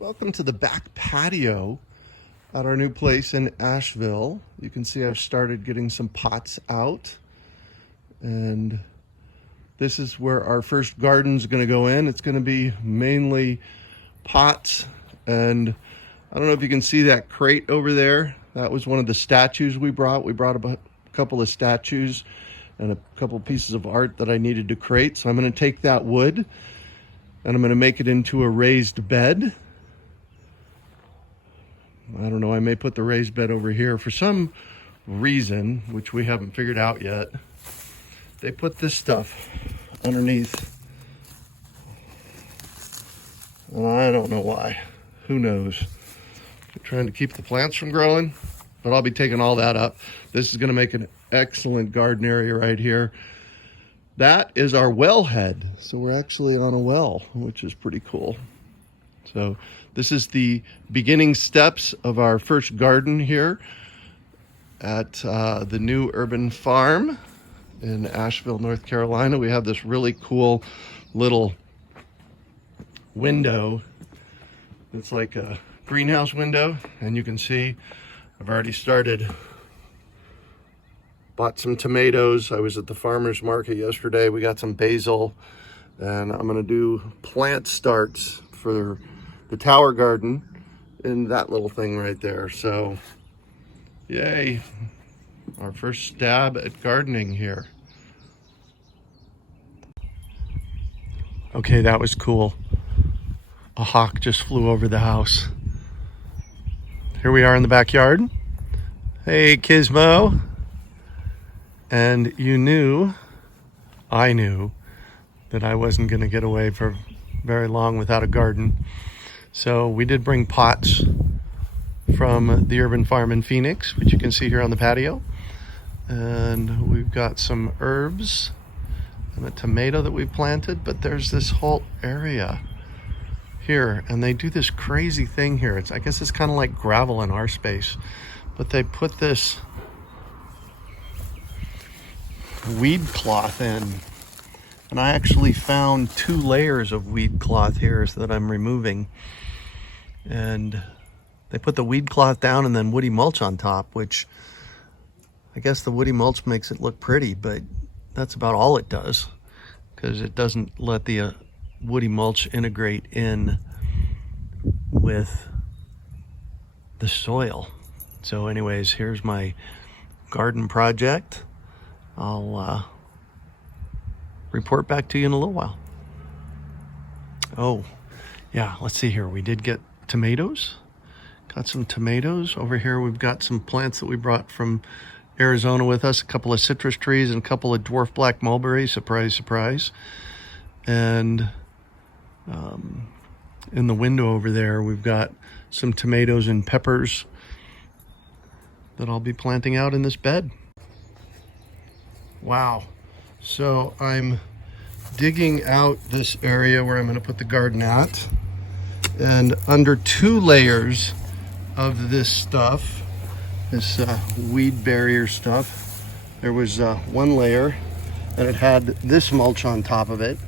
Welcome to the back patio at our new place in Asheville. You can see I've started getting some pots out, and this is where our first garden's going to go in. It's going to be mainly pots, and I don't know if you can see that crate over there. That was one of the statues we brought. We brought a couple of statues and a couple pieces of art that I needed to crate. So I'm going to take that wood and I'm going to make it into a raised bed. I don't know, I may put the raised bed over here. For some reason, which we haven't figured out yet, they put this stuff underneath. And I don't know why. Who knows? They're trying to keep the plants from growing, but I'll be taking all that up. This is going to make an excellent garden area right here. That is our well head. So we're actually on a well, which is pretty cool. So this is the beginning steps of our first garden here at the new urban farm in Asheville, North Carolina. We have this really cool little window. It's like a greenhouse window, and you can see I've already bought some tomatoes. I was at the farmer's market yesterday. We got some basil, and I'm gonna do plant starts for the tower garden in that little thing right there. So yay, our first stab at gardening here. Okay, that was cool. A hawk just flew over the house. Here we are in the backyard. Hey, Gizmo. And I knew that I wasn't gonna get away for very long without a garden. So we did bring pots from the urban farm in Phoenix, which you can see here on the patio. And we've got some herbs and a tomato that we planted, but there's this whole area here, and they do this crazy thing here. I guess it's kind of like gravel in our space, but they put this weed cloth in. And I actually found 2 layers of weed cloth here that I'm removing. And they put the weed cloth down and then woody mulch on top, which I guess the woody mulch makes it look pretty, but that's about all it does, because it doesn't let the woody mulch integrate in with the soil. So anyways, here's my garden project. I'll report back to you in a little while. Oh, yeah, let's see here. We did get tomatoes. Got some tomatoes. Over here we've got some plants that we brought from Arizona with us. A couple of citrus trees and a couple of dwarf black mulberries. Surprise, surprise. And in the window over there we've got some tomatoes and peppers that I'll be planting out in this bed. Wow. So I'm digging out this area where I'm going to put the garden at, and under 2 layers of this stuff, this weed barrier stuff, there was 1 layer and it had this mulch on top of it,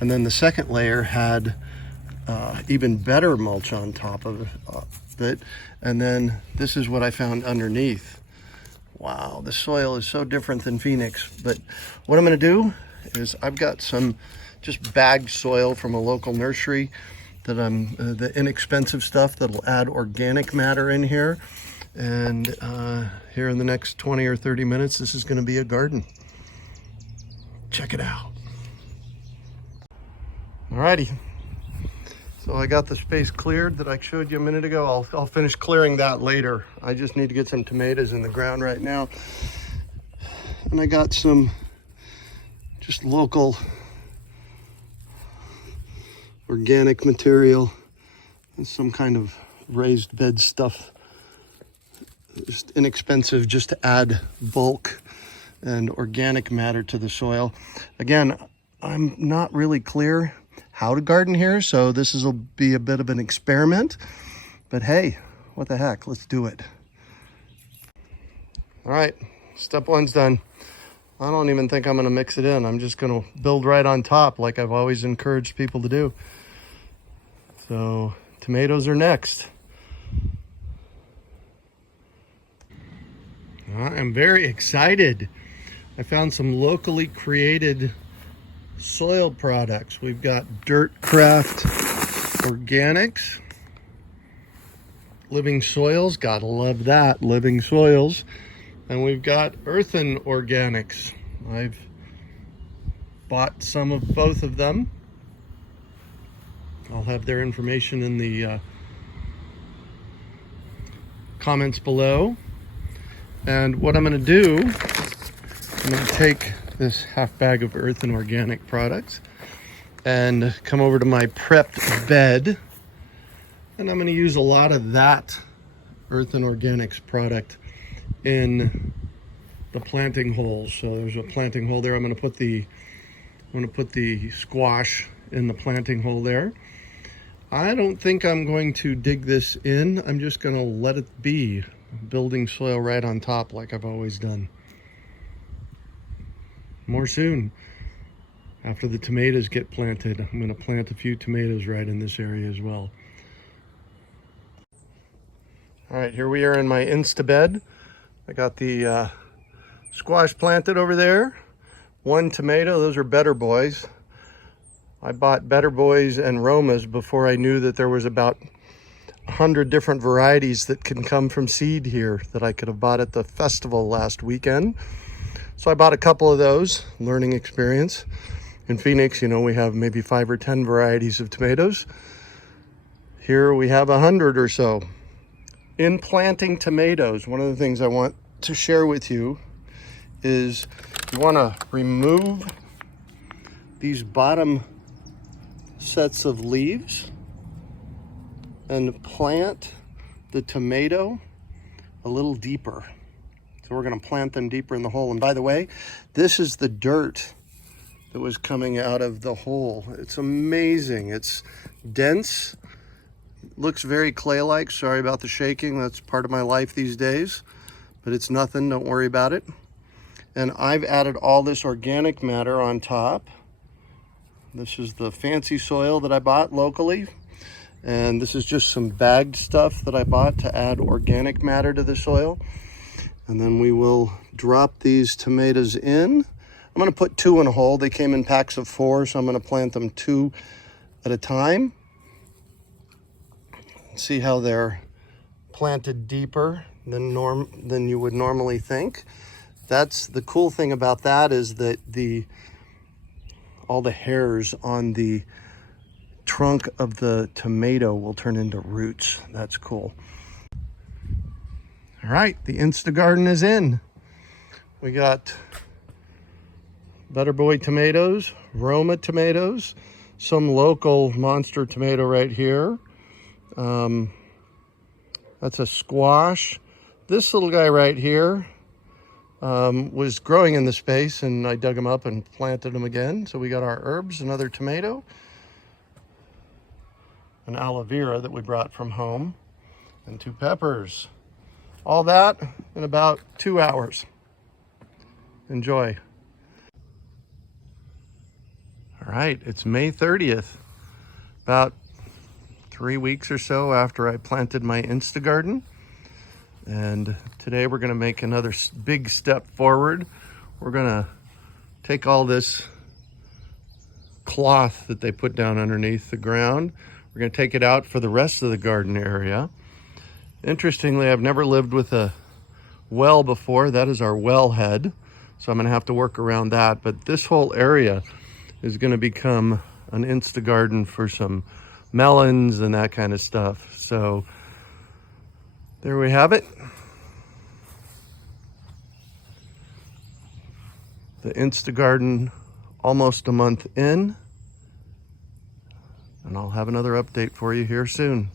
and then the second layer had even better mulch on top of it, and then this is what I found underneath. Wow, the soil is so different than Phoenix. But what I'm going to do is I've got some just bagged soil from a local nursery that the inexpensive stuff that'll add organic matter in here. And here in the next 20 or 30 minutes, this is going to be a garden. Check it out. Alrighty. So I got the space cleared that I showed you a minute ago. I'll finish clearing that later. I just need to get some tomatoes in the ground right now. And I got some just local organic material and some kind of raised bed stuff. Just inexpensive, just to add bulk and organic matter to the soil. Again, I'm not really clear how to garden here, so this will be a bit of an experiment, but hey, what the heck, let's do it. All right, step 1's done. I don't even think I'm going to mix it in. I'm just going to build right on top like I've always encouraged people to do. So Tomatoes are next. I am very excited. I found some locally created soil products. We've got Dirt Craft Organics. Living Soils, gotta love that, Living Soils. And we've got Earthen Organics. I've bought some of both of them. I'll have their information in the comments below. And what I'm going to do, I'm going to take this half bag of Earthen Organic products and come over to my prepped bed, and I'm going to use a lot of that Earthen Organics product in the planting holes. So there's a planting hole there. I'm going to put the squash in the planting hole there. I don't think I'm going to dig this in. I'm just going to let it be, building soil right on top like I've always done. More soon. After the tomatoes get planted, I'm going to plant a few tomatoes right in this area as well. All right, here we are in my Instabed. I got the squash planted over there. One tomato, those are Better Boys. I bought Better Boys and Romas before I knew that there was about 100 different varieties that can come from seed here that I could have bought at the festival last weekend. So I bought a couple of those, learning experience. In Phoenix, you know, we have maybe 5 or 10 varieties of tomatoes. Here we have 100 or so. In planting tomatoes, one of the things I want to share with you is you want to remove these bottom sets of leaves and plant the tomato a little deeper. So we're going to plant them deeper in the hole. And by the way, this is the dirt that was coming out of the hole. It's amazing. It's dense. Looks very clay-like. Sorry about the shaking. That's part of my life these days. But it's nothing. Don't worry about it. And I've added all this organic matter on top. This is the fancy soil that I bought locally. And this is just some bagged stuff that I bought to add organic matter to the soil. And then we will drop these tomatoes in. I'm going to put 2 in a hole. They came in packs of 4, so I'm going to plant them 2 at a time. See how they're planted deeper than you would normally think. That's the cool thing about that, is that all the hairs on the trunk of the tomato will turn into roots. That's cool. All right, the Instagarden is in. We got Better Boy tomatoes, Roma tomatoes, some local monster tomato right here. That's a squash. This little guy right here was growing in the space, and I dug him up and planted him again. So we got our herbs, another tomato, an aloe vera that we brought from home, and 2 peppers. All that in about 2 hours. Enjoy. All right, it's May 30th, about 3 weeks or so after I planted my Instagarden. And today we're gonna make another big step forward. We're gonna take all this cloth that they put down underneath the ground. We're gonna take it out for the rest of the garden area. Interestingly, I've never lived with a well before. That is our well head. So I'm gonna have to work around that. But this whole area is gonna become an Instagarden for some melons and that kind of stuff. So there we have it. The Instagarden almost a month in. And I'll have another update for you here soon.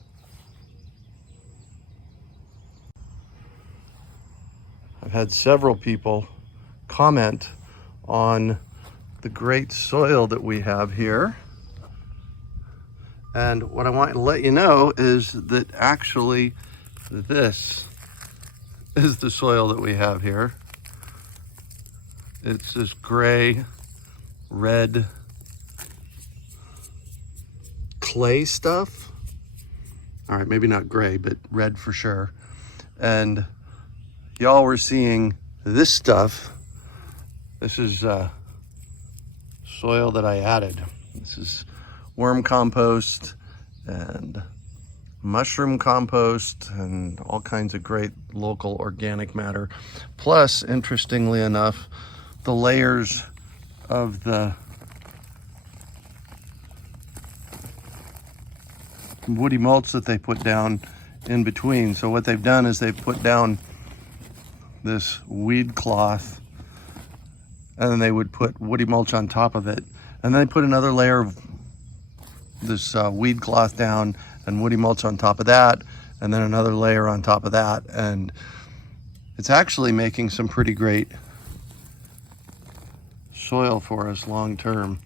I've had several people comment on the great soil that we have here. And what I want to let you know is that actually this is the soil that we have here. It's this gray, red clay stuff. All right, maybe not gray, but red for sure. And y'all were seeing this stuff. This is soil that I added. This is worm compost and mushroom compost and all kinds of great local organic matter. Plus, interestingly enough, the layers of the woody mulch that they put down in between. So what they've done is they've put down this weed cloth, and then they would put woody mulch on top of it, and then they put another layer of this weed cloth down and woody mulch on top of that, and then another layer on top of that. And it's actually making some pretty great soil for us long term.